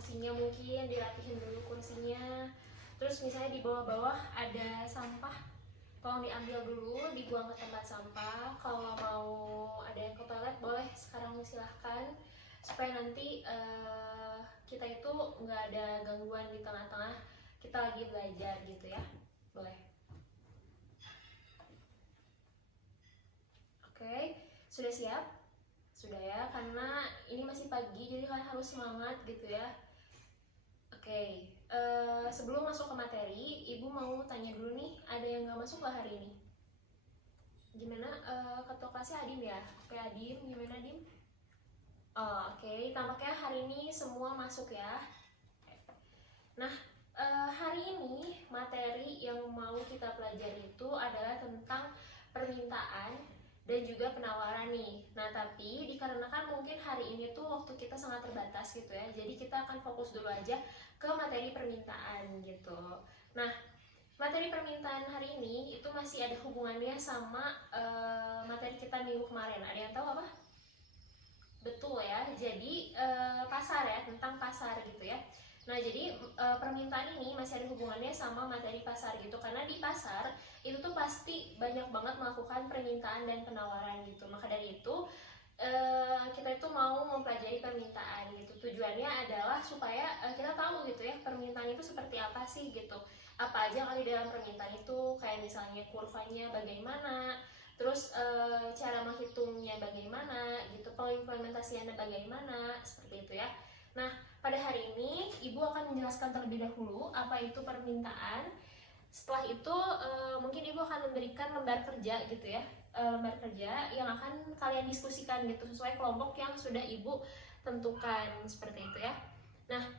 kursinya mungkin dirapihin dulu kursinya. Terus misalnya di bawah-bawah ada sampah, tolong diambil dulu, dibuang ke tempat sampah. Kalau mau ada yang ke toilet boleh sekarang silahkan, supaya nanti kita itu nggak ada gangguan di tengah-tengah kita lagi belajar gitu ya. Boleh. Oke, sudah siap? Sudah ya, karena ini masih pagi jadi kalian harus semangat gitu ya. Oke, sebelum masuk ke materi, Ibu mau tanya dulu nih, ada yang nggak masuk nggak hari ini? Gimana? Ketua kelasnya Adim ya? Oke, Adim, gimana Adim? Oke, tampaknya hari ini semua masuk ya. Nah, hari ini materi yang mau kita pelajari itu adalah tentang permintaan dan juga penawaran nih. Nah, tapi dikarenakan mungkin hari ini tuh waktu kita sangat terbatas gitu ya, jadi kita akan fokus dulu aja ke materi permintaan gitu. Nah, materi permintaan hari ini itu masih ada hubungannya sama materi kita minggu kemarin. Ada yang tahu apa? Betul ya, jadi pasar ya, tentang pasar gitu ya. Nah, jadi permintaan ini masih ada hubungannya sama materi pasar gitu, karena di pasar itu tuh pasti banyak banget melakukan permintaan dan penawaran gitu. Maka dari itu kita itu mau mempelajari permintaan gitu. Tujuannya adalah supaya kita tahu gitu ya, permintaan itu seperti apa sih gitu. Apa aja kali dalam permintaan itu, kayak misalnya kurvanya bagaimana, terus cara menghitungnya bagaimana gitu, pengimplementasiannya bagaimana, seperti itu ya. Nah, pada hari ini Ibu akan menjelaskan terlebih dahulu apa itu permintaan. Setelah itu mungkin Ibu akan memberikan lembar kerja gitu ya, lembar kerja yang akan kalian diskusikan gitu sesuai kelompok yang sudah Ibu tentukan, seperti itu ya. Nah,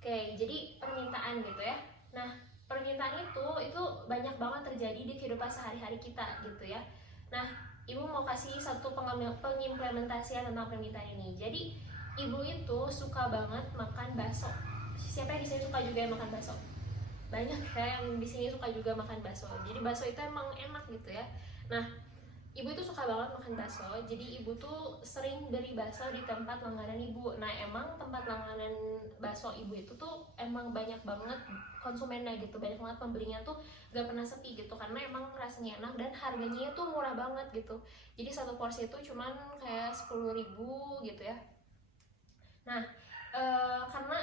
oke, jadi permintaan gitu ya. Nah, permintaan itu banyak banget terjadi di kehidupan sehari-hari kita gitu ya. Nah, Ibu mau kasih satu pengimplementasian tentang permintaan ini. Jadi, Ibu itu suka banget makan bakso. Siapa yang di sini suka juga makan bakso? Banyak ya yang di sini suka juga makan bakso. Jadi bakso itu emang enak gitu ya. Nah, Ibu itu suka banget makan bakso, jadi Ibu tuh sering beli bakso di tempat langganan Ibu. Nah, emang tempat langganan bakso Ibu itu tuh emang banyak banget konsumennya gitu, banyak banget pembelinya tuh gak pernah sepi gitu, karena emang rasanya enak dan harganya tuh murah banget gitu. Jadi satu porsi itu cuman kayak 10.000 gitu ya. Nah, karena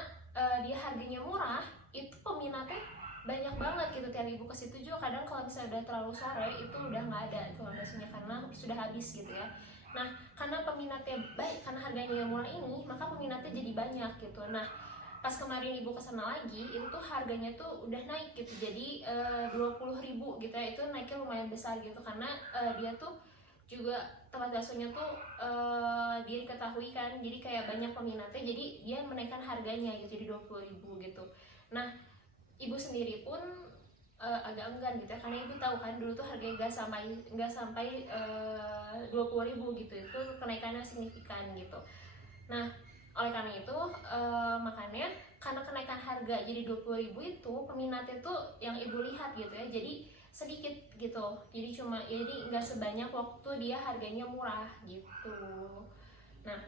dia harganya murah, itu peminatnya banyak banget gitu. Tiap Ibu ke situ juga kadang kalau misalnya udah terlalu sore itu udah nggak ada tuh baksonya karena sudah habis gitu ya. Nah, karena peminatnya baik, karena harganya yang murah ini, maka peminatnya jadi banyak gitu. Nah, pas kemarin Ibu kesana lagi, itu tuh harganya tuh udah naik gitu, jadi 20.000 gitu ya. Itu naiknya lumayan besar gitu, karena dia tuh juga tempat baksonya tuh dia diketahui kan, jadi kayak banyak peminatnya, jadi dia menaikkan harganya gitu, jadi 20.000 gitu. Nah, Ibu sendiri pun agak enggan gitu ya, karena Ibu tahu kan dulu tuh harganya nggak sampai 20.000 gitu, itu kenaikannya signifikan gitu. Nah, oleh karena itu makanya karena kenaikan harga jadi 20.000 itu peminatnya tuh yang Ibu lihat gitu ya, jadi sedikit gitu, jadi nggak sebanyak waktu dia harganya murah gitu. Nah,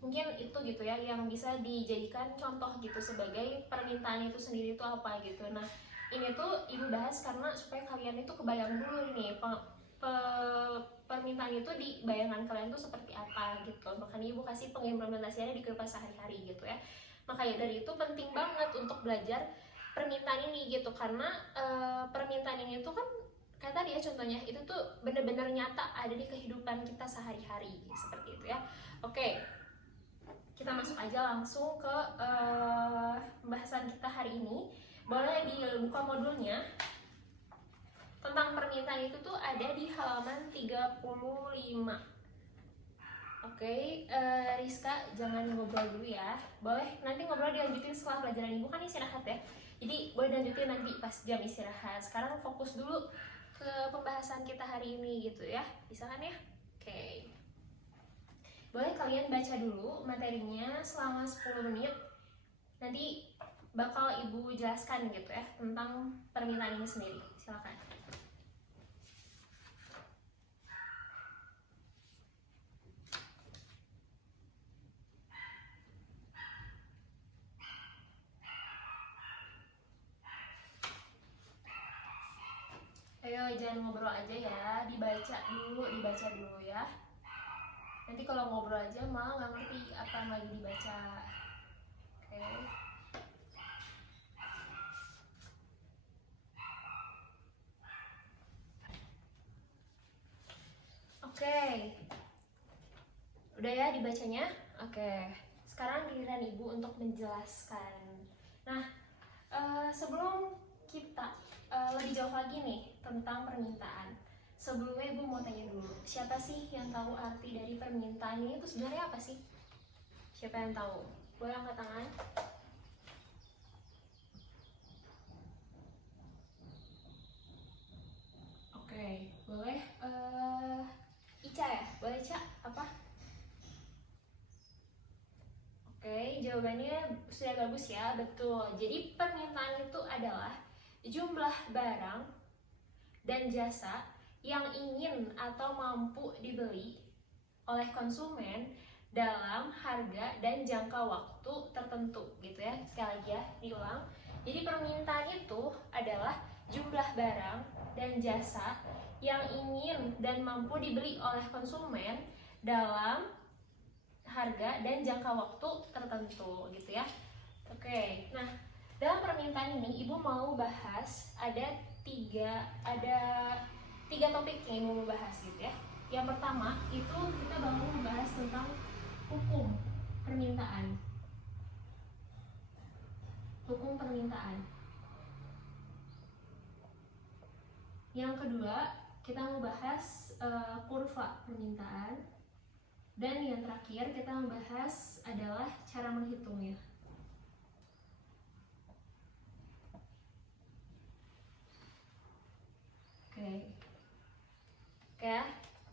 mungkin itu gitu ya yang bisa dijadikan contoh gitu sebagai permintaan itu sendiri itu apa gitu. Nah, ini tuh Ibu bahas karena supaya kalian itu kebayang dulu nih permintaan itu di bayangan kalian tuh seperti apa gitu. Makanya Ibu kasih pengimplementasiannya di kehidupan sehari-hari gitu ya. Makanya dari itu penting banget untuk belajar permintaan ini gitu, karena permintaan ini tuh kan kayak tadi ya contohnya itu tuh bener-bener nyata ada di kehidupan kita sehari-hari seperti itu ya. Oke, kita masuk aja langsung ke pembahasan kita hari ini. Boleh dibuka modulnya. Tentang permintaan itu tuh ada di halaman 35. Oke, Rizka jangan ngobrol dulu ya. Boleh nanti ngobrol dilanjutin setelah pelajaran Ibu, kan istirahat ya. Jadi boleh lanjutin nanti pas jam istirahat. Sekarang fokus dulu ke pembahasan kita hari ini gitu ya. Bisa kan ya? Oke. Boleh kalian baca dulu materinya selama 10 menit. Nanti bakal Ibu jelaskan gitu ya tentang permintaan ini sendiri. Silakan. jangan ngobrol aja ya, dibaca dulu ya. Nanti kalau ngobrol aja malah nggak ngerti apa yang lagi dibaca. Oke. Oke. Udah ya dibacanya? Oke. Sekarang giliran Ibu untuk menjelaskan. Nah, sebelum kita lebih jauh lagi nih tentang permintaan, sebelumnya Ibu mau tanya dulu, siapa sih yang tahu arti dari permintaan ini itu sebenarnya apa sih? Siapa yang tahu? Boleh angkat tangan? Oke, boleh. Ica ya? Boleh Ica? Apa? Oke, jawabannya sudah bagus ya, betul. Jadi permintaan itu adalah jumlah barang dan jasa yang ingin atau mampu dibeli oleh konsumen dalam harga dan jangka waktu tertentu gitu ya. Sekali lagi ya, diulang. Jadi permintaan itu adalah jumlah barang dan jasa yang ingin dan mampu dibeli oleh konsumen dalam harga dan jangka waktu tertentu gitu ya. Oke, nah dalam permintaan ini Ibu mau bahas ada tiga topik yang Ibu mau bahas gitu ya. Yang pertama itu kita mau membahas tentang hukum permintaan. Hukum permintaan. Yang kedua kita mau bahas kurva permintaan. Dan yang terakhir kita membahas adalah cara menghitungnya. Oke.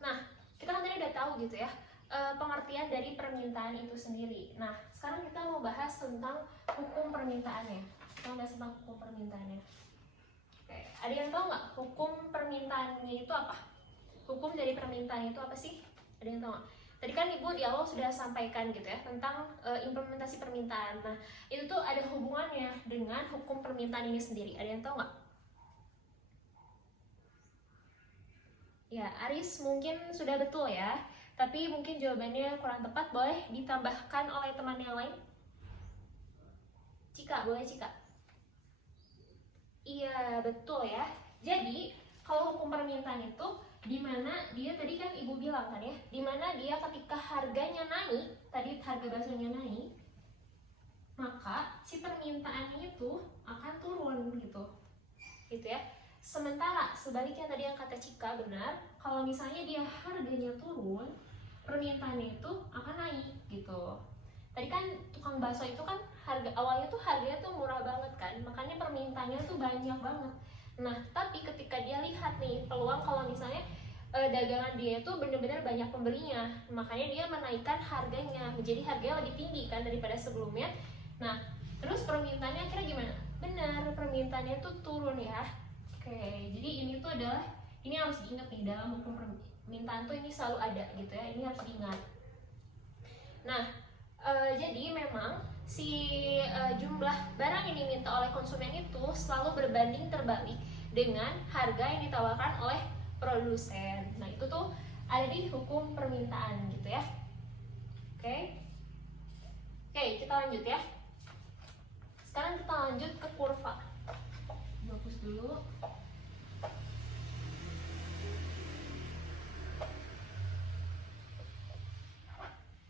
Nah, kita kan tadi udah tahu gitu ya pengertian dari permintaan itu sendiri. Nah, sekarang kita mau bahas tentang hukum permintaannya. Kita bahas tentang hukum permintaannya. Oke, ada yang tahu nggak hukum permintaannya itu apa? Hukum dari permintaan itu apa sih? Ada yang tahu nggak? Tadi kan Ibu di awal sudah sampaikan gitu ya tentang implementasi permintaan. Nah, itu tuh ada hubungannya dengan hukum permintaan ini sendiri. Ada yang tahu nggak? Ya, Aris mungkin sudah betul ya. Tapi mungkin jawabannya kurang tepat. Boleh ditambahkan oleh teman yang lain? Cika, boleh Cika? Iya, betul ya. Jadi, kalau hukum permintaan itu dimana dia tadi kan Ibu bilang kan ya, dimana dia ketika harganya naik, tadi harga baksonya naik, maka si permintaannya itu akan turun gitu ya. Sementara sebaliknya tadi yang kata Cika benar, kalau misalnya dia harganya turun, permintaannya itu akan naik gitu. Tadi kan tukang bakso itu kan awalnya tuh harganya tuh murah banget kan, makanya permintaannya tuh banyak banget. Nah, tapi ketika dia lihat nih peluang kalau misalnya dagangan dia itu benar-benar banyak pembelinya, makanya dia menaikkan harganya menjadi harganya lebih tinggi kan daripada sebelumnya. Nah, terus permintaannya akhirnya gimana? Benar, permintaannya tuh turun ya. Oke, jadi ini tuh adalah, ini harus diingat nih dalam hukum permintaan tuh ini selalu ada gitu ya, ini harus diingat. Nah, jadi memang si jumlah barang yang diminta oleh konsumen itu selalu berbanding terbalik dengan harga yang ditawarkan oleh produsen. Nah, itu tuh ada di hukum permintaan gitu ya. Oke, kita lanjut ya. Sekarang kita lanjut ke kurva. Hapus dulu.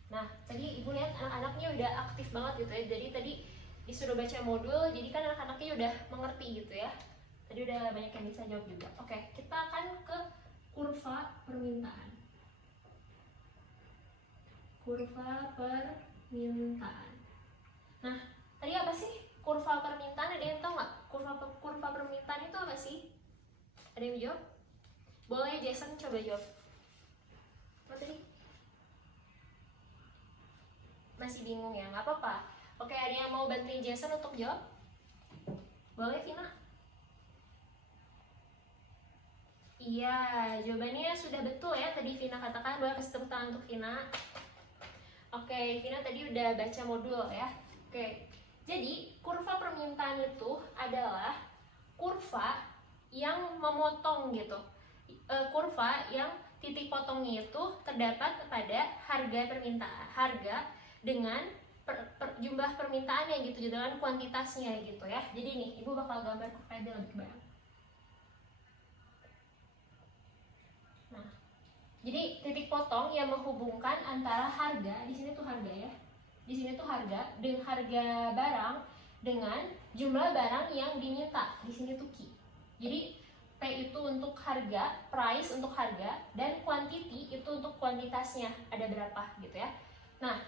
Nah, tadi Ibu lihat anak-anaknya udah aktif banget gitu ya. Jadi tadi disuruh baca modul, jadi kan anak-anaknya udah mengerti gitu ya. Tadi udah banyak yang bisa jawab juga. Oke, kita akan ke kurva permintaan. Kurva permintaan. Nah, tadi apa sih kurva permintaan? Ada yang tahu nggak? Kurva permintaan itu apa sih? Ada yang jawab? Boleh Jason coba jawab. Apa tadi? Masih bingung ya? Nggak apa-apa. Oke, ada yang mau bantuin Jason untuk jawab? Boleh, Vina? Iya, jawabannya sudah betul ya. Tadi Vina katakan, boleh kasih tepuk tangan untuk Vina. Oke, Vina tadi udah baca modul ya. Oke, jadi kurva permintaan itu adalah kurva yang memotong gitu, kurva yang titik potongnya itu terdapat pada harga dengan jumlah permintaannya gitu, dengan kuantitasnya gitu ya. Jadi nih ibu bakal gambar kurva biar lebih kebayang. Nah, jadi titik potong yang menghubungkan antara harga, di sini tuh harga ya, di sini tuh harga dengan harga barang dengan jumlah barang yang diminta, di sini tuh Q. Jadi P itu untuk harga, price untuk harga, dan quantity itu untuk kuantitasnya ada berapa gitu ya. Nah,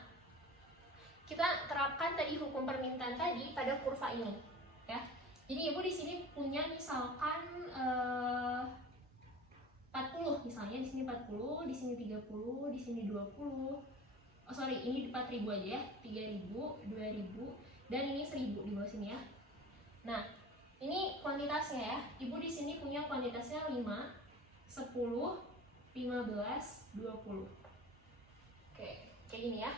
kita terapkan tadi hukum permintaan tadi pada kurva ini ya. Jadi ibu di sini punya misalkan 40 misalnya, di sini 40, di sini 30, di sini 20. Oh sorry, ini 4000 aja ya, 3000, 2000, dan ini 1000 di bawah sini ya. Nah, ini kuantitasnya ya. Ibu di sini punya kuantitasnya 5, 10, 15, 20. Oke, kayak gini ya.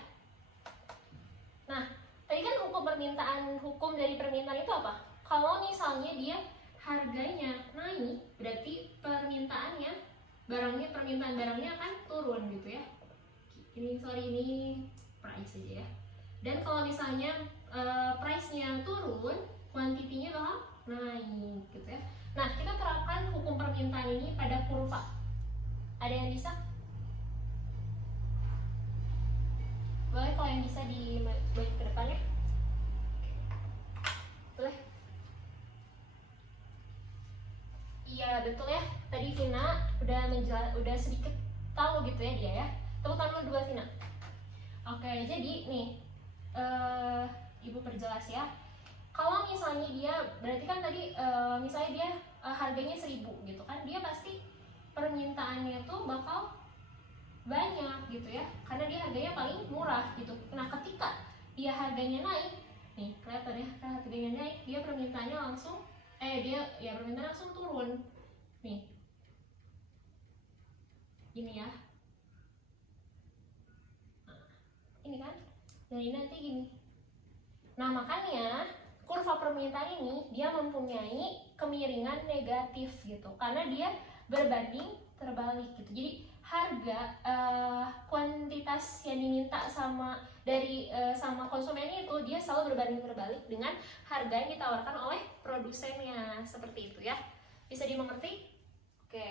Nah, tadi kan hukum dari permintaan itu apa? Kalau misalnya dia harganya naik, berarti permintaan barangnya akan turun gitu ya. Ini price aja ya. Dan kalau misalnya price-nya turun, kuantitinya bakal naik gitu ya. Nah, kita terapkan hukum permintaan ini pada kurva. Ada yang bisa? Boleh kalau yang bisa dibalik ke depan ya. Boleh? Iya betul ya. Tadi Vina udah sedikit tahu gitu ya dia ya. Tepuk tangan dulu 2 Vina. Oke, jadi nih Ibu perjelas ya. Kalau misalnya dia, berarti kan tadi misalnya dia harganya 1000 gitu kan, dia pasti permintaannya tuh bakal banyak gitu ya, karena dia harganya paling murah gitu. Nah, ketika dia harganya naik, nih kelihatan ya, harganya naik, dia permintaannya langsung permintaan langsung turun. Nih. Gini ya. Nah, ini kan. Dan ini nanti gini. Nah, makanya kurva permintaan ini dia mempunyai kemiringan negatif gitu, karena dia berbanding terbalik gitu. Jadi harga kuantitas yang diminta sama konsumennya itu dia selalu berbanding terbalik dengan harga yang ditawarkan oleh produsennya, seperti itu ya. Bisa dimengerti? Oke.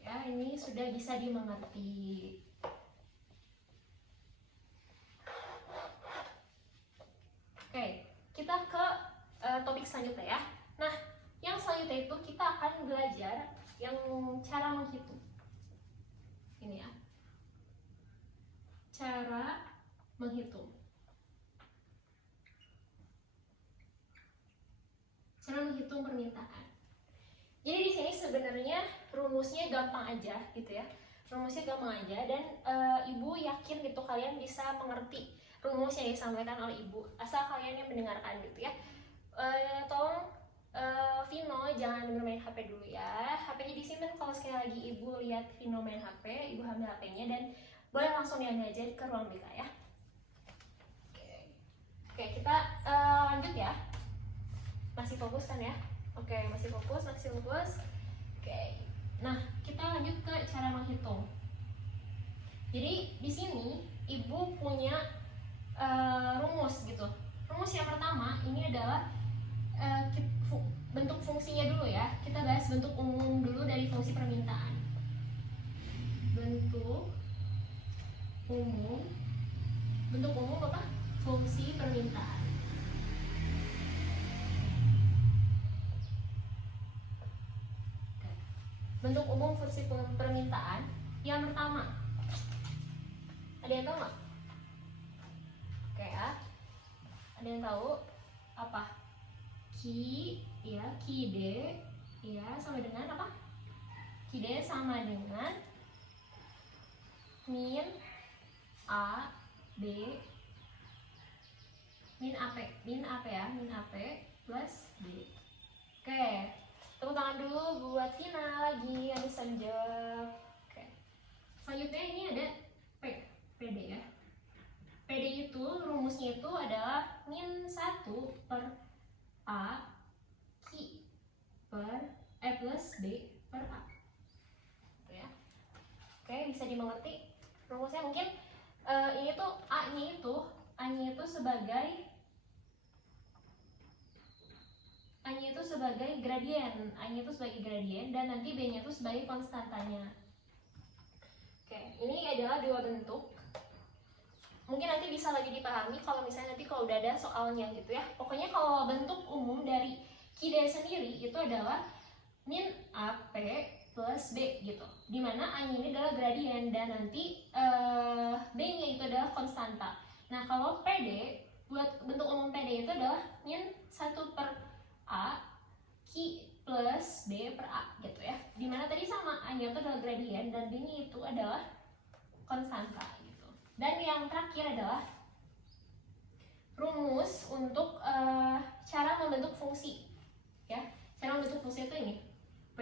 Ya, ini sudah bisa dimengerti. Oke, kita ke topik selanjutnya ya. Nah, yang selanjutnya itu kita akan belajar yang cara menghitung. Ini ya. Cara menghitung. Cara menghitung permintaan. Jadi di sini sebenarnya rumusnya gampang aja gitu ya. Rumusnya gampang aja, dan Ibu yakin gitu kalian bisa mengerti rumus yang disampaikan oleh Ibu, asal kalian yang mendengarkan gitu ya. Tolong Vino jangan bermain HP dulu ya. HP-nya disimpan, kalau sekali lagi Ibu lihat Vino main HP, Ibu ambil HP-nya dan boleh langsung diambil aja ke ruang BK ya. Oke, kita lanjut ya. Masih fokus kan ya? Oke, masih fokus. Oke. Nah, kita lanjut ke cara menghitung. Jadi di sini Ibu punya rumus gitu. Rumus yang pertama ini adalah bentuk fungsinya dulu ya. Kita bahas bentuk umum dulu dari fungsi permintaan. Bentuk umum apa? Fungsi permintaan. Bentuk umum fungsi permintaan yang pertama. Ada yang tahu nggak? Oke ya. Ada yang tahu apa? Q D ya sama dengan apa? Q D sama dengan min A B min AP ya, min AP plus B. Oke, tepuk tangan dulu buat Vina lagi yang bisa menjawab. Oke, selanjutnya ini ada PD ya. PD itu rumusnya itu adalah min 1 per A Q bisa dimengerti rumusnya. Mungkin ini tuh A-nya itu sebagai gradien dan nanti B-nya itu sebagai konstantanya. Oke, ini adalah dua bentuk. Mungkin nanti bisa lagi dipahami kalau misalnya nanti kalau udah ada soalnya gitu ya. Pokoknya kalau bentuk umum dari QD sendiri itu adalah min AP plus B gitu. Dimana A-nya ini adalah gradien dan nanti B-nya itu adalah konstanta. Nah kalau PD, buat bentuk umum PD itu adalah min 1 per A Q plus B per A gitu ya. Dimana tadi sama A-nya itu adalah gradien dan B-nya itu adalah konstanta gitu. Dan yang terakhir adalah rumus untuk cara membentuk fungsi ya. Cara membentuk fungsi itu ini P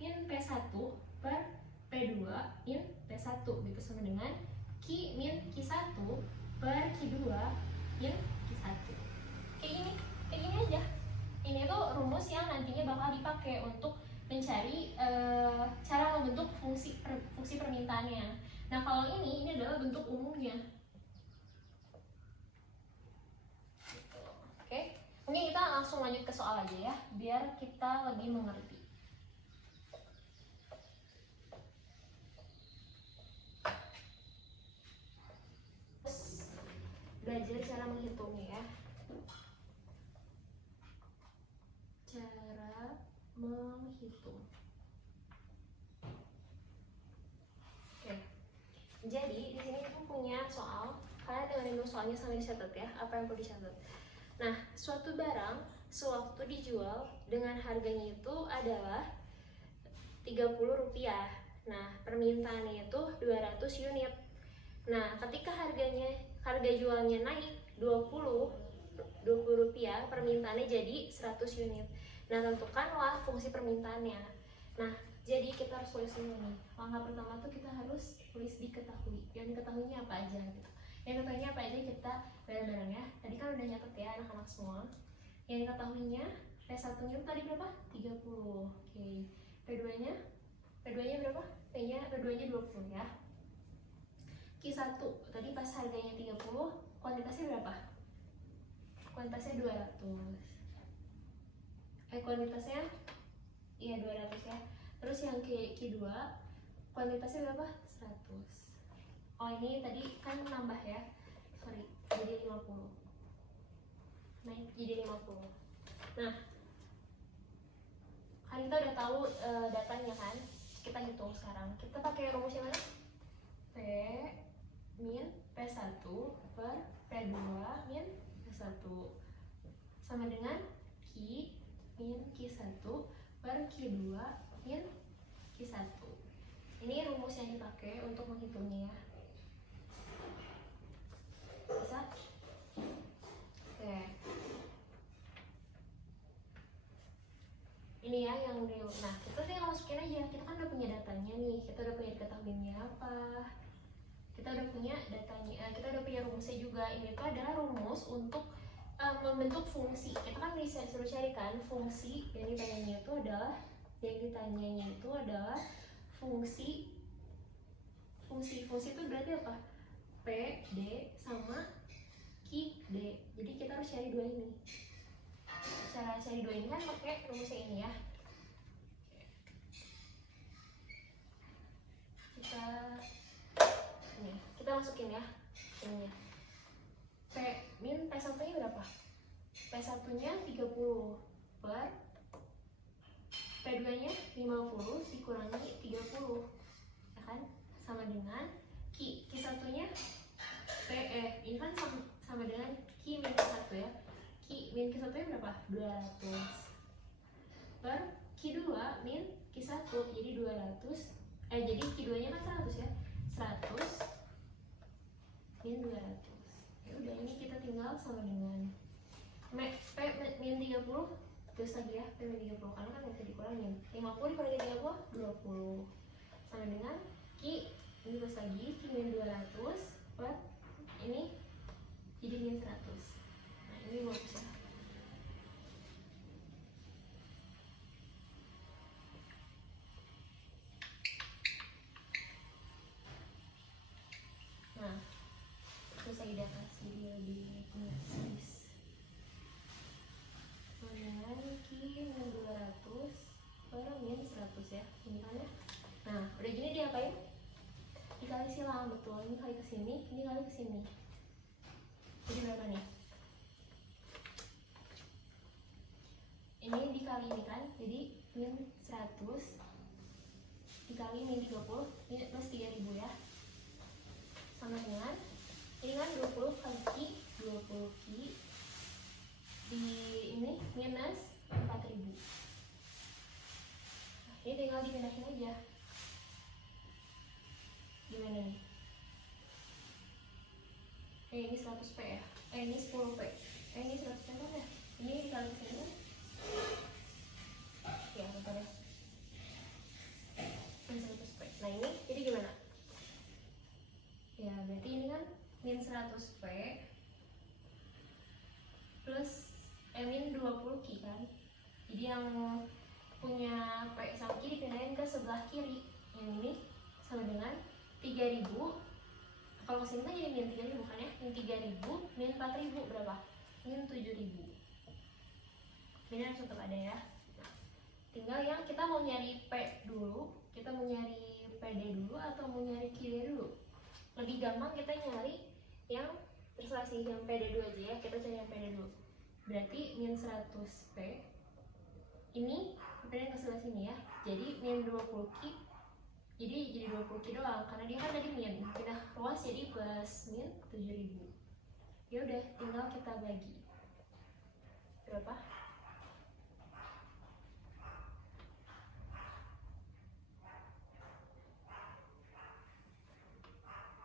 min P1 per P2 min P1 gitu sama dengan Q min Q1 per Q2 min Q1. Kayak gini aja. Ini tuh rumus yang nantinya bakal dipakai untuk mencari cara membentuk fungsi permintaannya. Nah kalau ini adalah bentuk umumnya. Gitu. Oke, mungkin kita langsung lanjut ke soal aja ya, biar kita lebih mengerti. Belajar cara menghitungnya ya. Cara menghitung. Oke. Jadi di sini aku punya soal. Kalian dengerin dulu soalnya sambil dicatat ya, apa yang perlu dicatat. Nah, suatu barang sewaktu dijual dengan harganya itu adalah Rp30. Nah, permintaannya itu 200 unit. Nah, ketika harga jualnya naik 20 rupiah, permintaannya jadi 100 unit. Nah, tentukanlah fungsi permintaannya. Nah, jadi kita harus tulis dulu nih. Langkah pertama tuh kita harus tulis diketahui. Yang diketahuinya apa aja gitu. Yang diketahuinya apa aja kita bareng-bareng ya. Tadi kan udah nyatet ya anak-anak semua. Yang diketahuinya P1-nya tadi berapa? 30. Oke. P2-nya berapa? P2-nya 20 ya. Q1 tadi pas harganya 30, kuantitasnya berapa? Kuantitasnya 200. Kuantitasnya iya 200 ya. Terus yang Q2 kuantitasnya berapa? 100. Oh ini tadi kan nambah ya. Sorry, jadi 50. Naik jadi 50. Nah, kan kita udah tahu datanya kan. Kita hitung sekarang. Kita pakai rumus yang mana? P min P1 per P2 min P1 sama dengan Q min Q1 per Q2 min Q1. Ini rumus yang dipakai untuk menghitungnya ya. Bisa? Oke. Ini ya yang real. Nah, kita tinggal masukin aja. Kita kan udah punya datanya nih. Kita udah punya diketahuinya apa. Kita udah punya datanya. Kita udah punya rumusnya juga. Ini tuh adalah rumus untuk membentuk fungsi. Kita kan bisa suruh cari kan fungsi yang ditanyanya itu adalah fungsi itu berarti apa? P, D sama Q, D. Jadi kita harus cari dua ini. Cara cari dua ini kan pakai rumusnya ini ya. Kita masukin ya ininya. P min P1 nya berapa? P1 nya 30 per P2 nya 50 dikurangi 30 ya kan, sama dengan Q1 nya ini kan sama dengan Q min Q1 ya. Q min Q1 nya berapa? 200 per Q2 min Q1 jadi 200. Jadi Q2 nya kan 100 ya. 100 min 200. Ya udah, ini kita tinggal sama dengan P min 30 terus lagi ya, P min 30 karena kan bisa dikurangin. 50 dikurangi 30 20 sama dengan Q ini terus lagi Q min 200 per ini jadi min 100. Nah ini bagus ya. lebih persis. Dengan Q min 200 per min 100 ya, ini kan ya. Nah, udah gini diapain? Dikali silang, betul. Ini kali ke sini, ini kali ke sini. Jadi berapa nih? Ini dikali ini kan, jadi min 100 dikali min 30, ini plus 3000 ya. Sama dengan, ini kan 20 kali Q, 20 Q di ini minus 4000. Nah, ini tinggal dipindahin aja. Gimana nih? Ini 100 P ya? Ini 10 P. Ini 100 P kan ya? Ini dikali ke sini. Ya, bentar ya. Ini 100 P. Nah, ini jadi gimana? Ya, berarti ini kan min 100 P plus min 20 Q kan. Jadi yang punya P sama Q dipindahin ke sebelah kiri. Yang ini sama dengan 3000. Kalau kesini kan jadi min 3000 kan ya. Min 3000 min 4000 berapa? Min 7000. Ini harus tetap ada ya. Nah, tinggal yang kita mau nyari P dulu, kita mau nyari PD dulu atau mau nyari QD dulu. Lebih gampang kita nyari yang terserah sih, yang PD dulu aja ya. Kita cari yang PD dulu. Berarti min 100 P ini pindahin ke sebelah sini ya. Jadi min 20 Q, jadi 20 Q doang karena dia kan tadi min, pindah ruas jadi plus min 7000. Ya udah, tinggal kita bagi berapa?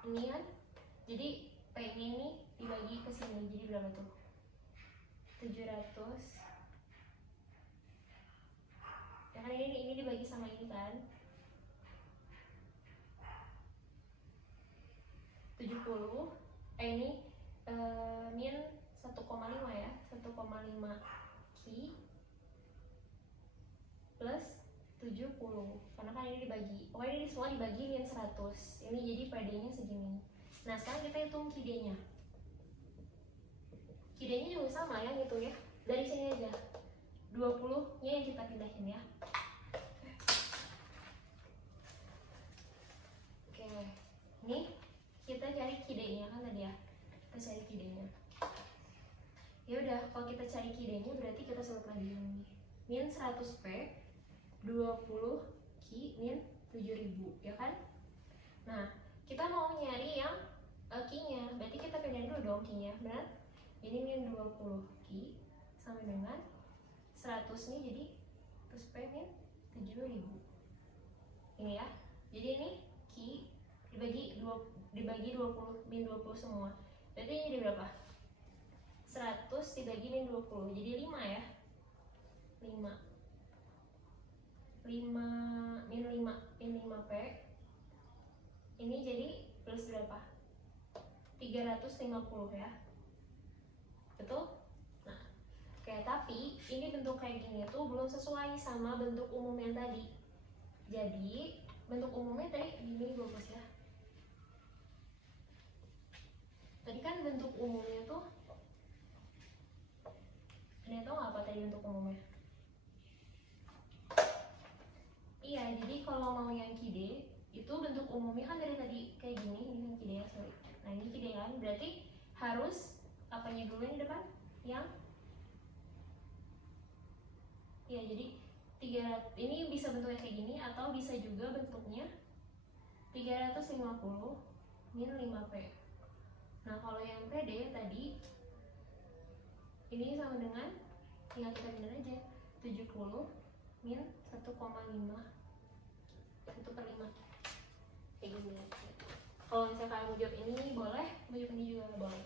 Ini kan, jadi P ini dibagi ke sini, jadi berapa tuh? 700. Ya kan ini dibagi sama ini kan? 70. Ini min 1,5 ya, 1,5 Q plus 70. Karena kan ini dibagi, pokoknya ini semua dibagi min 100. Ini jadi PD nya segini. Nah, sekarang kita hitung QD nya. QD nya juga sama ya, gitu ya. Dari sini aja 20 nya yang kita pindahin ya. Oke, ini kita cari QD nya kan tadi ya. Kita cari QD nya. Ya udah, kalau kita cari QD nya berarti kita sebut lagi ini. Min 100 P 20 Q min 7000 ya kan? Nah, kita mau nyari yang Q-nya, berarti kita pindahin dulu dong Q-nya, benar? Ini min 20 Q sama dengan 100 nih, jadi terus P min 7000. Ini ya. Jadi ini Q dibagi 20 min 20 semua. Berarti ini jadi berapa? 100 dibagi min 20. Jadi 5 ya. 5 min 5 P ini jadi plus berapa? 350 ya, betul? Nah, oke, tapi ini bentuk kayak gini tuh belum sesuai sama bentuk umum yang tadi. Jadi bentuk umumnya tadi gini bagus ya. Tadi kan bentuk umumnya tuh, ada yang tahu nggak apa tadi bentuk umumnya? Iya, jadi kalau mau yang QD itu bentuk umumnya kan dari tadi kayak gini, ini QD ya, sorry. Nah, ini QD kan, berarti harus apanya dulu yang di depan? Yang ya, jadi 3 ini bisa bentuknya kayak gini atau bisa juga bentuknya 350 min 5 P. Nah, kalau yang PD tadi ini sama dengan, tinggal kita pindah aja 70 min 1,5 1/5 kayak gini. Kalau misalnya kalian mau jawab ini boleh, mau jawab ini juga boleh.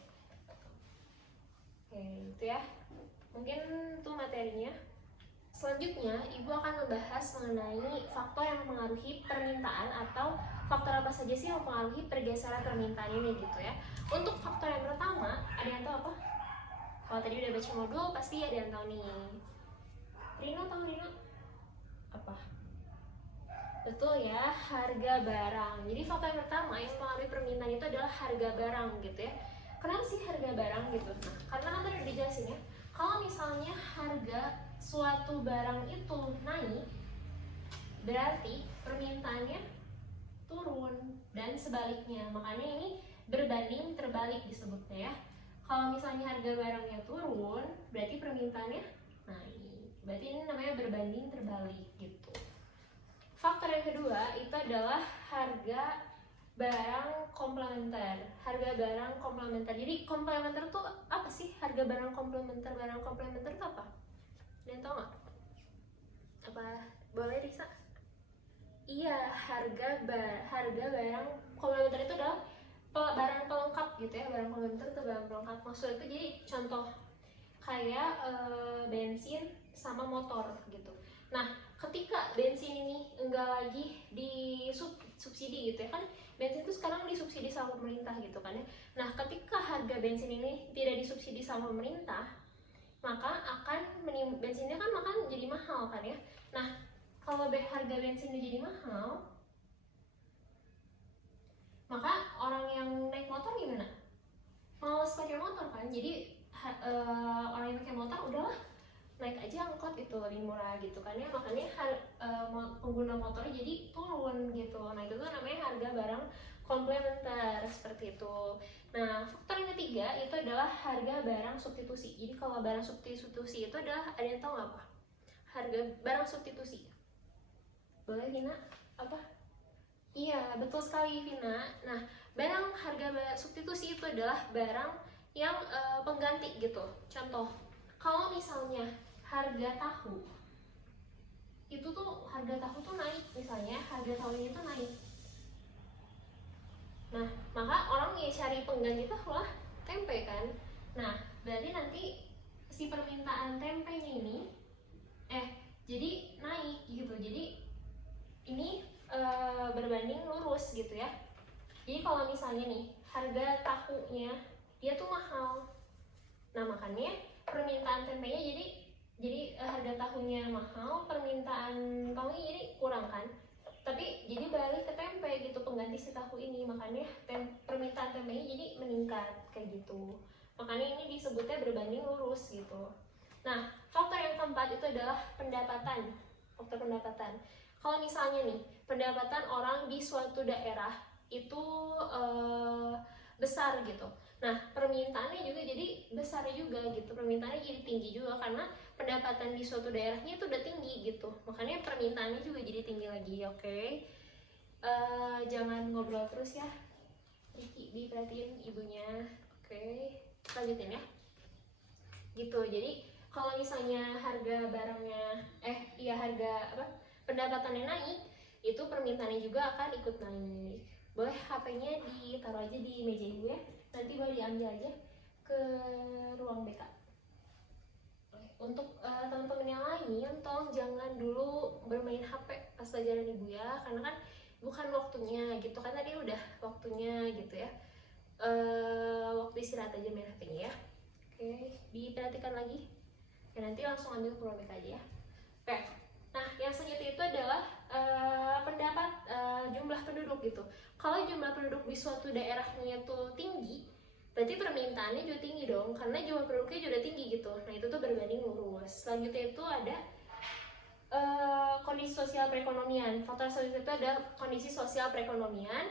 Oke, itu ya. Mungkin itu materinya. Selanjutnya, Ibu akan membahas mengenai faktor yang mempengaruhi permintaan atau faktor apa saja sih yang mempengaruhi pergeseran permintaan ini gitu ya. Untuk faktor yang pertama, ada yang tahu apa? Kalau tadi udah baca modul, pasti ada yang tahu nih. Rino tahu Rino? Apa? Betul ya, harga barang. Jadi faktor yang pertama yang mempengaruhi permintaan itu adalah harga barang gitu ya. kenapa sih harga barang gitu? Nah, karena kan tadi udah dijelasin ya, kalau misalnya harga suatu barang itu naik, berarti permintaannya turun, dan sebaliknya. Makanya ini berbanding terbalik disebutnya ya. Kalau misalnya harga barangnya turun, berarti permintaannya naik. Berarti ini namanya berbanding terbalik gitu. Faktor yang kedua itu adalah harga barang komplementer. Harga barang komplementer. Jadi komplementer tuh apa sih? Harga barang komplementer. Barang komplementer itu apa? Kalian tahu nggak? Apa? Boleh Risa? Iya, harga barang komplementer itu adalah barang pelengkap gitu ya. Barang komplementer itu barang pelengkap. Maksudnya itu jadi contoh kayak bensin sama motor gitu. Nah, ketika bensin ini enggak lagi disubsidi gitu ya kan, bensin itu sekarang disubsidi sama pemerintah gitu kan ya. Nah, ketika harga bensin ini tidak disubsidi sama pemerintah, maka bensinnya kan akan jadi mahal kan ya. Nah, kalau harga bensinnya jadi mahal, maka orang yang naik motor gimana? Males pakai motor kan. Jadi orang yang pakai motor udahlah naik aja angkot itu lebih murah gitu kan ya. Makanya pengguna motor jadi turun gitu. Nah, itu tuh namanya harga barang komplementer seperti itu. Nah, faktor yang ketiga itu adalah harga barang substitusi. Jadi kalau barang substitusi itu adalah, ada yang tahu nggak apa? Harga barang substitusi. Boleh Vina? Apa? Iya, betul sekali Vina. Nah, harga substitusi itu adalah barang yang pengganti gitu. Contoh, kalau misalnya harga tahu itu tuh, harga tahu tuh naik, misalnya harga tahunya itu naik. Nah, maka orang ya cari pengganti tahu lah, tempe kan. Nah, berarti nanti si permintaan tempenya ini jadi naik gitu. Jadi ini berbanding lurus gitu ya. Jadi kalau misalnya nih harga tahunya dia tuh mahal, nah makanya permintaan tempenya jadi harga tahunya mahal, permintaan tahunya jadi kurang kan. Tapi jadi balik ke tempe gitu, pengganti si tahu ini, makanya permintaan tempenya jadi meningkat kayak gitu. Makanya ini disebutnya berbanding lurus gitu. Nah, faktor yang keempat itu adalah pendapatan. Faktor pendapatan. Kalau misalnya nih, pendapatan orang di suatu daerah itu besar gitu. Nah, permintaannya juga jadi besar juga gitu. Permintaannya jadi tinggi juga karena pendapatan di suatu daerahnya itu udah tinggi gitu. Makanya permintaannya juga jadi tinggi lagi, oke? Jangan ngobrol terus ya. Riki, diperhatiin ibunya. Oke, lanjutin ya. Gitu. Jadi kalau misalnya harga barangnya pendapatannya naik, itu permintaannya juga akan ikut naik. Boleh HP-nya ditaruh aja di meja ibu ya, nanti boleh diambil aja ke ruang BK. Untuk teman-teman yang lain, tolong jangan dulu bermain HP pas pelajaran ibu ya, karena kan bukan waktunya gitu kan, tadi udah waktunya gitu ya. Waktu istirahat aja main HP-nya ya. Oke, diperhatikan lagi. Ya, nanti langsung ambil ke ruang BK aja ya. Oke. Nah, yang selanjutnya itu adalah jumlah penduduk gitu. Kalau jumlah penduduk di suatu daerahnya tuh tinggi, berarti permintaannya juga tinggi dong, karena jumlah penduduknya juga tinggi gitu. Nah, itu tuh berbanding lurus. Selanjutnya itu ada kondisi sosial perekonomian. Faktor selanjutnya itu ada kondisi sosial perekonomian.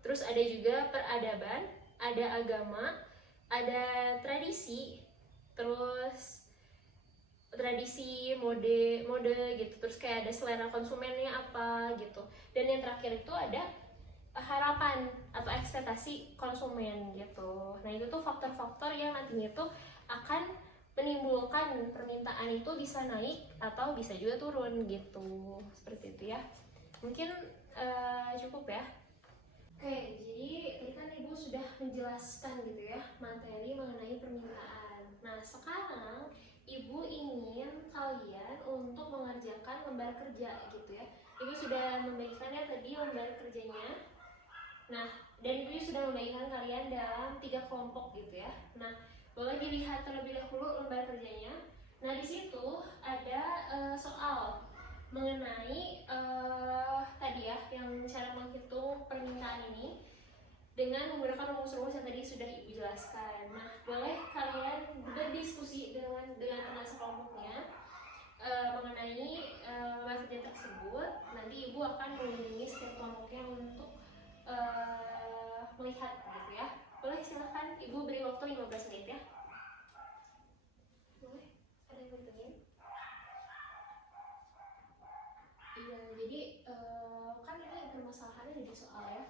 Terus ada juga peradaban, ada agama, ada tradisi, terus tradisi, mode gitu, terus kayak ada selera konsumennya apa gitu. Dan yang terakhir itu ada harapan atau ekspektasi konsumen gitu. Nah, itu tuh faktor-faktor yang nantinya tuh akan menimbulkan permintaan itu bisa naik atau bisa juga turun gitu. Seperti itu ya. Mungkin cukup ya. Oke, jadi tadi kan ibu sudah menjelaskan gitu ya materi mengenai permintaan. Nah, sekarang ibu ingin kalian untuk mengerjakan lembar kerja gitu ya. Ibu sudah membagikannya tadi lembar kerjanya. Nah, dan ibu sudah membagikan kalian dalam 3 kelompok gitu ya. Nah, boleh dilihat terlebih dahulu lembar kerjanya. Nah, di situ ada soal mengenai tadi ya, yang cara menghitung permintaan ini. dengan menggunakan rumus-rumus yang tadi sudah Ibu jelaskan. Nah, boleh kalian berdiskusi dengan teman sekelompoknya mengenai materi tersebut. Nanti Ibu akan mengunjungi setiap kelompoknya untuk melihat gitu ya. Boleh, silahkan Ibu beri waktu 15 menit ya. Boleh? Ada yang bertanya? Iya, jadi kan ini permasalahannya ada di soal ya.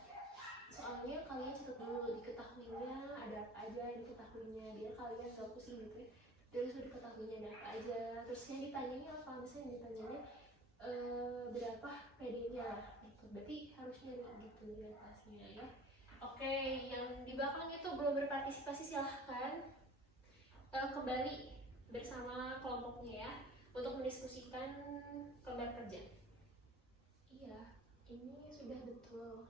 Soalnya kalian catat dulu diketahuinya ada apa aja yang diketahuinya, biar kalian gak pusing gitu ya. Terus diketahuinya ada apa aja, terus yang ditanyanya apa, misalnya ditanyanya berapa PD-nya gitu. Berarti harus nyari gitu di atasnya ya. Oke, yang di belakang itu belum berpartisipasi silahkan kembali bersama kelompoknya ya untuk mendiskusikan gambar kerja. Iya, ini sudah betul.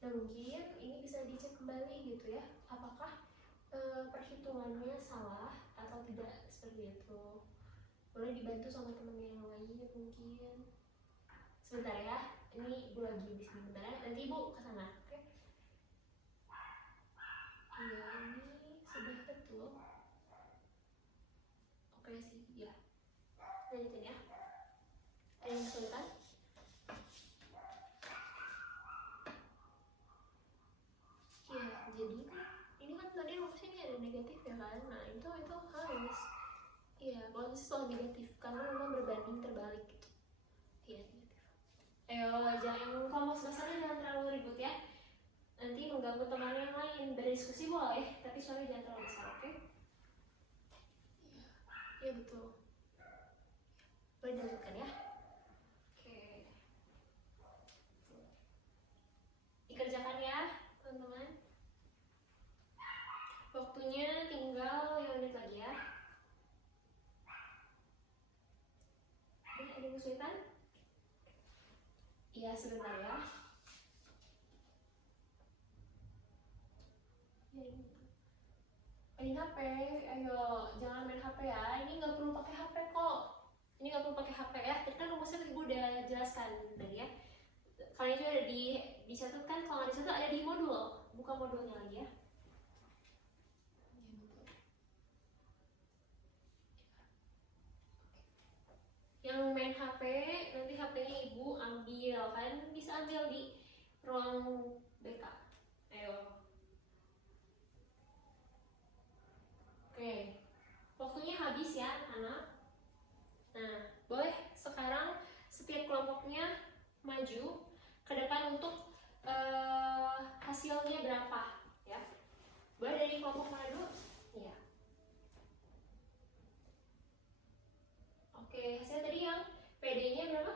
Nah, mungkin ini bisa dicek kembali gitu ya, apakah perhitungannya salah atau tidak, seperti itu. Boleh dibantu sama temen yang lain mungkin. Sebentar ya, ini Ibu lagi di sini bentar ya, nanti Ibu kesana, oke? Iya, ini sudah betul. Oke sih, ya. Lanjutin ya. Ada yang kesulitan? Ya, jadi ini kan tadi rumusnya ini ada negatif ya kan? Nah, itu harus. Iya, kalau misalnya soal negatif, karena memang berbanding terbalik gitu. Iya, negatif. Ayo, jangan kelompok sebesarnya jangan terlalu ribut ya. Nanti mengganggu teman yang lain. Berdiskusi boleh, tapi soalnya jangan terlalu besar, oke? Iya, betul. Boleh dilanjutkan ya. Oke. Dikerjakan ya, teman-teman. Waktunya tinggal 5 menit lagi ya. Ada yang kesulitan? Iya, sebentar ya. Main HP, ayo jangan main HP ya. Ini nggak perlu pakai HP kok. Ini nggak perlu pakai HP ya. Tadi kan rumusnya Ibu udah jelaskan tadi ya. Kalian juga ada dicatat kan? Kalau nggak dicatat ada di modul. Buka modulnya lagi ya. Yang main HP, nanti HP-nya Ibu ambil kan, bisa ambil di ruang BK. Ayo. Oke, waktunya habis ya anak. Nah, boleh sekarang setiap kelompoknya maju ke depan untuk hasilnya berapa ya. Boleh dari kelompok mana dulu? Iya. Oke, hasil tadi yang PD-nya berapa?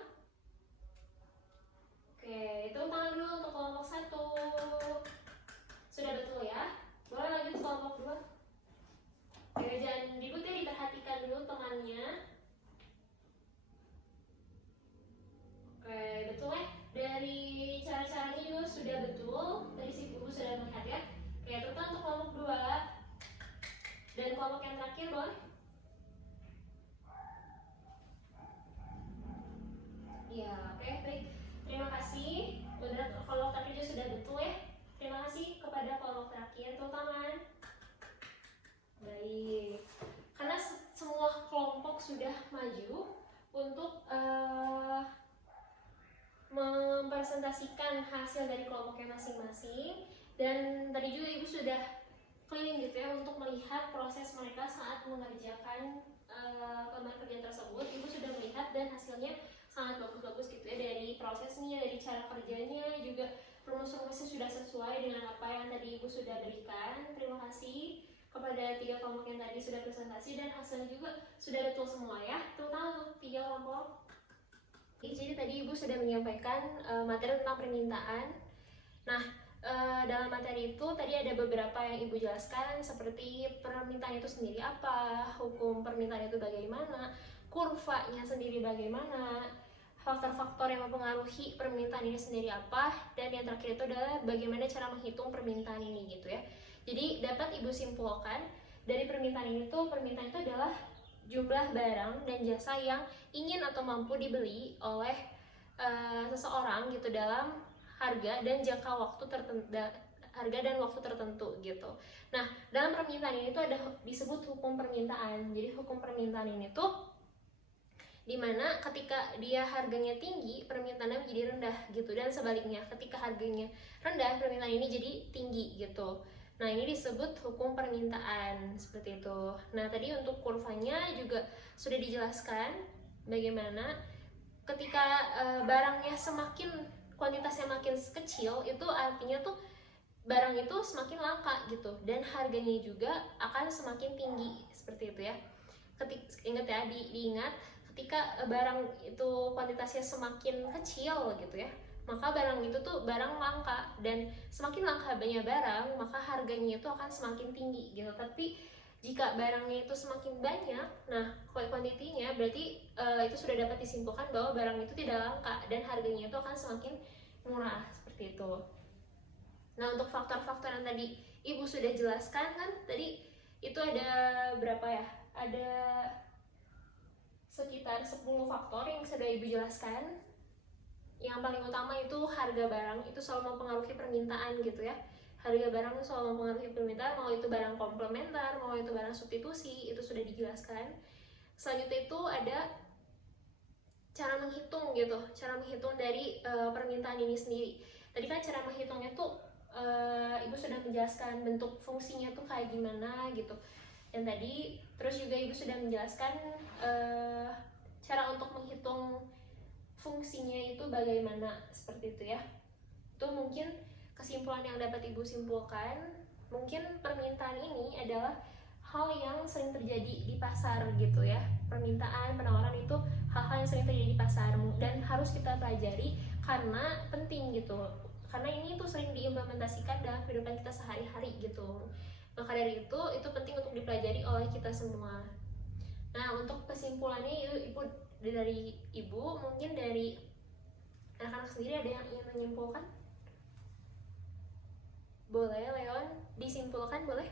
Oke, hitung tangan dulu untuk kelompok 1. Sudah betul ya? Boleh lanjut kelompok 2. Oke, jangan ribut ya, diperhatikan dulu temannya. Oke, betul ya? Dari cara-caranya juga sudah betul. Tadi si Ibu sudah melihat ya. Oke, terutama untuk kelompok 2. Dan kelompok yang terakhir boleh? Ya, oke, baik. Terima kasih. Udah, kelompok terakhir juga sudah betul ya. Terima kasih kepada kelompok terakhir, terutama. Baik. Karena semua kelompok sudah maju untuk mempresentasikan hasil dari kelompoknya masing-masing, dan tadi juga Ibu sudah keliling gitu ya untuk melihat proses mereka saat mengerjakan gambar kerja tersebut. Ibu sudah melihat dan hasilnya sangat bagus-bagus gitu ya, dari prosesnya, dari cara kerjanya, juga rumus-rumusnya sudah sesuai dengan apa yang tadi Ibu sudah berikan. Terima kasih kepada 3 kelompok yang tadi sudah presentasi, dan hasilnya juga sudah betul semua ya, terutama untuk 3 kelompok. Jadi tadi Ibu sudah menyampaikan materi tentang permintaan. Nah, dalam materi itu tadi ada beberapa yang Ibu jelaskan, seperti permintaan itu sendiri apa, hukum permintaan itu bagaimana, kurvanya sendiri bagaimana, faktor-faktor yang mempengaruhi permintaan ini sendiri apa, dan yang terakhir itu adalah bagaimana cara menghitung permintaan ini gitu ya. Jadi dapat Ibu simpulkan dari permintaan ini tuh, permintaan itu adalah jumlah barang dan jasa yang ingin atau mampu dibeli oleh seseorang gitu dalam harga dan jangka waktu harga dan waktu tertentu gitu. Nah, dalam permintaan ini tuh ada disebut hukum permintaan. Jadi hukum permintaan ini tuh dimana ketika dia harganya tinggi, permintaannya menjadi rendah gitu, dan sebaliknya ketika harganya rendah, permintaan ini jadi tinggi gitu. Nah, ini disebut hukum permintaan seperti itu. Nah, tadi untuk kurvanya juga sudah dijelaskan bagaimana ketika barangnya semakin kuantitasnya makin kecil, itu artinya tuh barang itu semakin langka gitu, dan harganya juga akan semakin tinggi seperti itu ya. Ingat ya, diingat ketika barang itu kuantitasnya semakin kecil gitu ya, maka barang itu tuh barang langka, dan semakin langka banyak barang maka harganya itu akan semakin tinggi gitu. Tapi jika barangnya itu semakin banyak, nah kuantitinya berarti itu sudah dapat disimpulkan bahwa barang itu tidak langka dan harganya itu akan semakin murah seperti itu. Nah, untuk faktor-faktor yang tadi Ibu sudah jelaskan kan, tadi itu ada berapa ya? Ada sekitar 10 faktor yang sudah Ibu jelaskan. Yang paling utama itu harga barang, itu selalu mempengaruhi permintaan gitu ya. Harga barang itu selalu mempengaruhi permintaan, mau itu barang komplementer, mau itu barang substitusi, itu sudah dijelaskan. Selanjutnya itu ada cara menghitung gitu, cara menghitung dari permintaan ini sendiri. Tadi kan cara menghitungnya tuh Ibu sudah menjelaskan bentuk fungsinya tuh kayak gimana gitu yang tadi. Terus juga Ibu sudah menjelaskan cara untuk menghitung fungsinya itu bagaimana seperti itu ya. Itu mungkin kesimpulan yang dapat Ibu simpulkan. Mungkin permintaan ini adalah hal yang sering terjadi di pasar gitu ya. Permintaan, penawaran itu hal-hal yang sering terjadi di pasar dan harus kita pelajari karena penting gitu. Karena ini tuh sering diimplementasikan dalam kehidupan kita sehari-hari gitu. Maka dari itu penting untuk dipelajari oleh kita semua. Nah, untuk kesimpulannya Ibu dari Ibu, mungkin dari anak-anak sendiri ada yang ingin menyimpulkan? Boleh, Leon, disimpulkan boleh?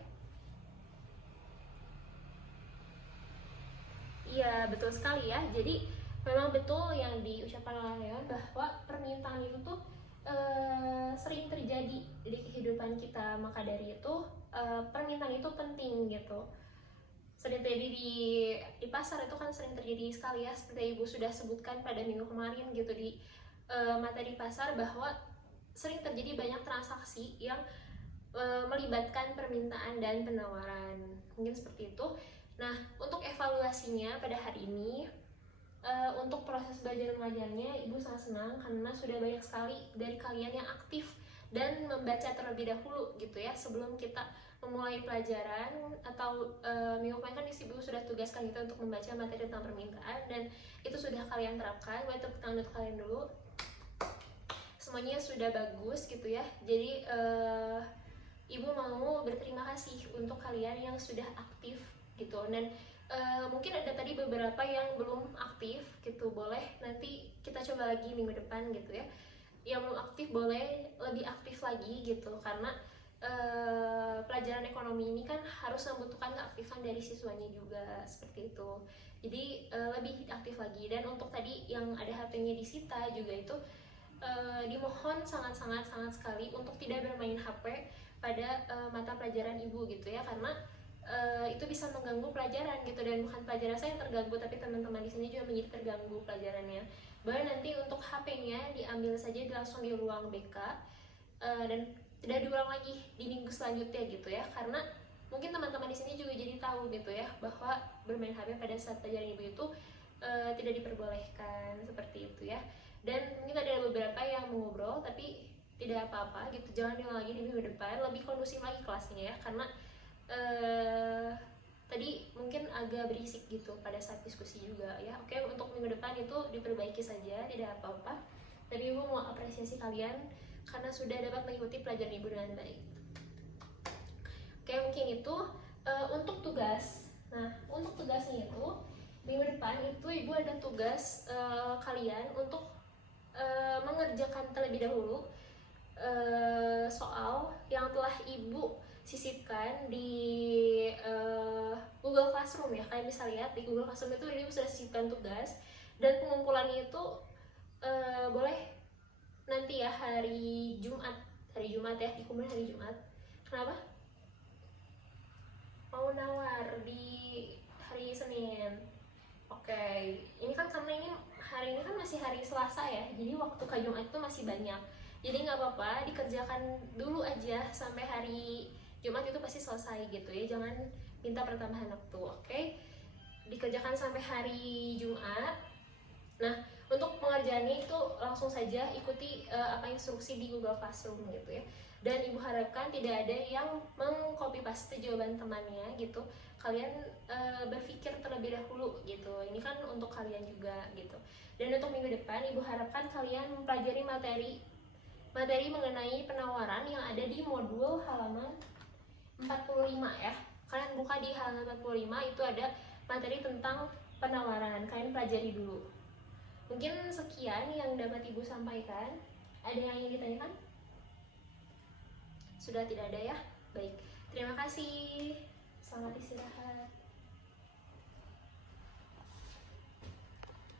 Iya, betul sekali ya. Jadi memang betul yang diucapkan oleh Leon bahwa permintaan itu tuh sering terjadi di kehidupan kita. Maka dari itu permintaan itu penting gitu. Sering terjadi di pasar itu kan sering terjadi sekali ya, seperti Ibu sudah sebutkan pada minggu kemarin gitu di materi pasar, bahwa sering terjadi banyak transaksi yang melibatkan permintaan dan penawaran. Mungkin seperti itu. Nah, untuk evaluasinya pada hari ini, untuk proses belajar mengajarnya Ibu sangat senang karena sudah banyak sekali dari kalian yang aktif dan membaca terlebih dahulu gitu ya sebelum kita memulai pelajaran. Atau minggu kemarin kan Ibu sudah tugaskan kita untuk membaca materi tentang permintaan, dan itu sudah kalian terapkan. Boleh tepuk tangan untuk kalian dulu. Semuanya sudah bagus gitu ya. Jadi Ibu mau berterima kasih untuk kalian yang sudah aktif gitu. Dan mungkin ada tadi beberapa yang belum aktif gitu, boleh nanti kita coba lagi minggu depan gitu ya. Yang belum aktif boleh lebih aktif lagi gitu, karena pelajaran ekonomi ini kan harus membutuhkan keaktifan dari siswanya juga seperti itu. Jadi lebih aktif lagi. Dan untuk tadi yang ada HP-nya disita juga itu dimohon sangat sekali untuk tidak bermain HP pada mata pelajaran Ibu gitu ya, karena itu bisa mengganggu pelajaran gitu. Dan bukan pelajaran saya yang terganggu, tapi teman-teman di sini juga menjadi terganggu pelajarannya. Bahwa nanti untuk HP-nya diambil saja langsung di ruang BK dan tidak diulang lagi di minggu selanjutnya gitu ya, karena mungkin teman-teman di sini juga jadi tahu gitu ya bahwa bermain HP pada saat pelajaran Ibu itu tidak diperbolehkan seperti itu ya. Dan mungkin ada beberapa yang mengobrol tapi tidak apa-apa gitu, jangan diulang lagi di minggu depan, lebih kondusif lagi kelasnya ya, karena tadi mungkin agak berisik gitu pada saat diskusi juga ya. Oke, untuk minggu depan itu diperbaiki saja, tidak apa-apa. Tapi Ibu mau apresiasi kalian karena sudah dapat mengikuti pelajaran Ibu dengan baik. Oke, mungkin itu untuk tugas. Nah, untuk tugasnya itu minggu depan itu Ibu ada tugas kalian untuk mengerjakan terlebih dahulu soal yang telah Ibu sisipkan di Google Classroom ya. Kalian bisa lihat di Google Classroom itu Ibu sudah sisipkan tugas, dan pengumpulannya itu boleh nanti ya hari Jumat hari Jumat ya, dikumpulin hari Jumat. Kenapa? Mau nawar di hari Senin. Oke, ini kan karena hari ini kan masih hari Selasa ya, jadi waktu ke Jumat itu masih banyak. Jadi nggak apa-apa, dikerjakan dulu aja sampai hari Jumat itu pasti selesai gitu ya. Jangan minta pertambahan waktu, oke? Dikerjakan sampai hari Jumat. Nah, untuk pengerjaannya itu langsung saja ikuti apa instruksi di Google Classroom gitu ya. Dan ibu harapkan tidak ada yang mengcopy paste jawaban temannya gitu. Kalian berpikir terlebih dahulu gitu. Ini kan untuk kalian juga gitu. Dan untuk minggu depan ibu harapkan kalian mempelajari materi mengenai penawaran yang ada di modul halaman 45 ya. Kalian buka di halaman 45, itu ada materi tentang penawaran. Kalian pelajari dulu. Mungkin sekian yang dapat ibu sampaikan. Ada yang ingin ditanyakan? Sudah tidak ada ya? Baik, terima kasih. Selamat istirahat.